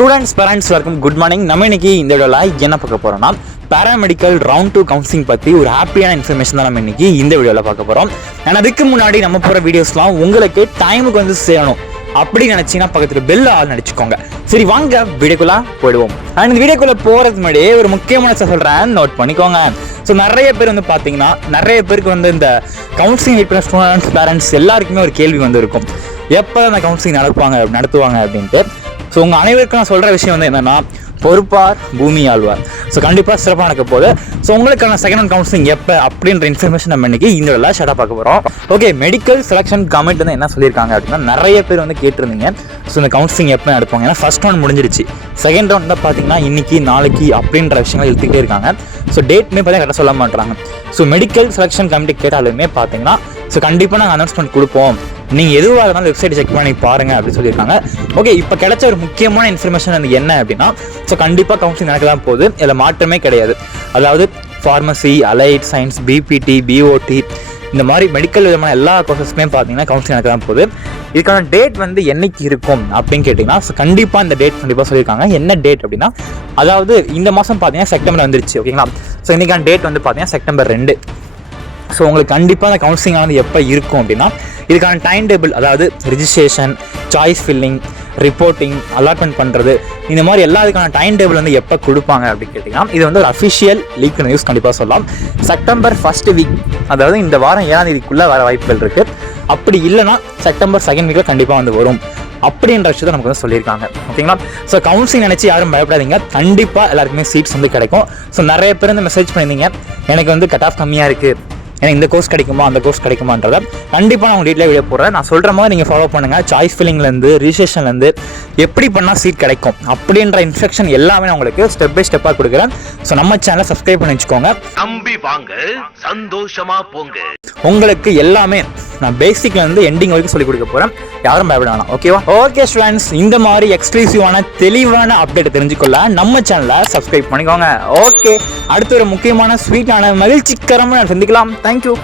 Students parents எல்லாருக்கும் good morning. நம்ம இன்னைக்கு இந்த வீடியோவில் என்ன பார்க்க போகிறோம்னா பேராமெடிக்கல் ரவுண்ட் 2 கவுன்சிலிங் பற்றி ஒரு ஹாப்பியான இன்ஃபர்மேஷன் தான் நம்ம இன்னைக்கு இந்த வீடியோவில் பார்க்க போகிறோம். ஆனால் அதுக்கு முன்னாடி நம்ம போகிற வீடியோஸ்லாம் உங்களுக்கு டைமுக்கு வந்து சேரணும் அப்படின்னு நினச்சிங்கன்னா பக்கத்தில் பெல் ஆல் நினச்சிக்கோங்க. சரி வாங்க வீடியோக்குள்ளே போயிடுவோம். அண்ட் இந்த வீடியோக்குள்ளே போகிறதுக்கு முன்னாடியே ஒரு முக்கியமான சொல்கிறேன், நோட் பண்ணிக்கோங்க. ஸோ நிறைய பேர் வந்து பார்த்தீங்கன்னா நிறைய பேருக்கு வந்து இந்த கவுன்சிலிங் வெயிட் பண்ண ஸ்டூடெண்ட்ஸ் பேரண்ட்ஸ் எல்லாருக்குமே ஒரு கேள்வி வந்து இருக்கும், எப்போ அந்த கவுன்சிலிங் நடத்துவாங்க அப்படின்ட்டு. ஸோ உங்கள் அனைவருக்கும் நான் சொல்கிற விஷயம் வந்து என்னென்னா, பொறுப்பார் பூமி ஆழ்வார். ஸோ கண்டிப்பாக சிறப்பாக நடக்க போகுது. ஸோ உங்களுக்கான செகண்ட் ரவுண்ட் கவுன்சிலிங் எப்போ அப்படின்ற இன்ஃபர்மேஷன் நம்ம இன்றைக்கி இந்த எல்லாம் ஷேராக பார்க்க போகிறோம். ஓகே, மெடிக்கல் செலெக்ஷன் கமிட்டி வந்து என்ன சொல்லியிருக்காங்க அப்படின்னா, நிறைய பேர் வந்து கேட்டிருந்தீங்க ஸோ இந்த கவுன்சிலிங் எப்போ நடத்துவாங்க. ஏன்னா ஃபஸ்ட் ரவுண்ட் முடிஞ்சிருச்சு, செகண்ட் ரவுண்ட் தான் பார்த்தீங்கன்னா இன்றைக்கி நாளைக்கு அப்படின்ற விஷயங்கள் எடுத்துக்கிட்டே இருக்காங்க. ஸோ டேட்மே பார்த்தீங்கன்னா கரெக்டாக சொல்ல மாட்டாங்க. ஸோ மெடிக்கல் செலெக்ஷன் கமிட்டி கேட்டாலுமே பார்த்தீங்கன்னா ஸோ கண்டிப்பாக நாங்கள் அனௌன்ஸ்மெண்ட் கொடுப்போம், நீங்கள் எதுவாக இருந்தாலும் வெப்சைட் செக் பண்ணி பாருங்கள் அப்படின்னு சொல்லியிருக்காங்க. ஓகே, இப்போ கிடைச்ச ஒரு முக்கியமான இன்ஃபர்மேஷன் வந்து என்ன அப்படின்னா, ஸோ கண்டிப்பாக கவுன்சிலிங் நடக்க தான் போகுது, இதில் மாற்றமே கிடையாது. அதாவது pharmacy, allied science, BPT, BOT இந்த மாதிரி மெடிக்கல் விதமான எல்லா கோர்சஸ்க்குமே பார்த்தீங்கன்னா கவுன்சிலிங் நடக்க தான் போகுது. இதுக்கான டேட் வந்து என்னைக்கு இருக்கும் அப்படின்னு கேட்டிங்கன்னா, ஸோ கண்டிப்பாக இந்த டேட் கண்டிப்பாக சொல்லியிருக்காங்க. என்ன டேட் அப்படின்னா, அதாவது இந்த மாதம் பார்த்தீங்கன்னா செப்டம்பர் வந்துருச்சு, ஓகேங்களா. ஸோ இன்றைக்கான டேட் வந்து பார்த்தீங்கன்னா செப்டம்பர் 2. ஸோ உங்களுக்கு கண்டிப்பாக அந்த கவுன்சிலிங் வந்து எப்போ இருக்கும் அப்படின்னா, இதுக்கான டைம் டேபிள், அதாவது registration, choice filling, reporting, allotment பண்ணுறது, இந்த மாதிரி எல்லா இதுக்கான டைம் டேபிள் வந்து எப்போ கொடுப்பாங்க அப்படின்னு கேட்டிங்கன்னா, இது வந்து ஒரு அஃபிஷியல் லீக் நியூஸ் கண்டிப்பாக சொல்லலாம். செப்டம்பர் 1st வீக், அதாவது இந்த வாரம் 7ஆம் தேதிக்குள்ளே வர வாய்ப்புகள் இருக்குது. அப்படி இல்லைனா செப்டம்பர் 2nd வீக்கில் கண்டிப்பாக வந்து வரும் அப்படின்ற விஷயத்தை நமக்கு வந்து சொல்லியிருக்காங்க, ஓகேங்களா. ஸோ கவுன்சிலிங் நினச்சி யாரும் பயப்படாதீங்க, கண்டிப்பாக எல்லாருக்குமே சீட்ஸ் வந்து கிடைக்கும். ஸோ நிறைய பேர் வந்து மெசேஜ் பண்ணியிருந்தீங்க, எனக்கு வந்து கட் ஆஃப் கம்மியாக இருக்குது, எனக்கு இந்த கோர்ஸ் கிடைக்குமா அந்த கோர்ஸ் கிடைக்குமான்றதை கண்டிப்பாக நான் உங்கள் டீட்டெயிலாக வீடியோ போடுறேன். நான் சொல்கிற மாதிரி நீங்கள் ஃபாலோ பண்ணுங்கள். சாய்ஸ் ஃபில்லிங்லேருந்து ரிஜிஸ்ட்ரேஷன்லேருந்து எப்படி பண்ணால் சீட் கிடைக்கும் அப்படின்ற இன்ஸ்ட்ரக்ஷன் எல்லாமே நான் உங்களுக்கு ஸ்டெப் பை ஸ்டெப்பாக கொடுக்குறேன். ஸோ நம்ம சேனலை சப்ஸ்கிரைப் பண்ணி வச்சுக்கோங்க. நம்பி வாங்க, சந்தோஷமா போங்க. உங்களுக்கு எல்லாமே நான் பேசிக்லேருந்து எண்டிங் வரைக்கும் சொல்லிக் கொடுக்க போகிறேன், யாரும் பயப்பட வேணாம், ஓகேவா. ஓகே ஸ்டூடெண்ட்ஸ், இந்த மாதிரி எக்ஸ்க்ளூசிவான தெளிவான அப்டேட் தெரிஞ்சுக்கொள்ள நம்ம சேனலை சப்ஸ்கிரைப் பண்ணிக்கோங்க. ஓகே, அடுத்து ஒரு முக்கியமான ஸ்வீட்டான மகிழ்ச்சிகரமாக சந்திக்கலாம். தேங்க்யூ.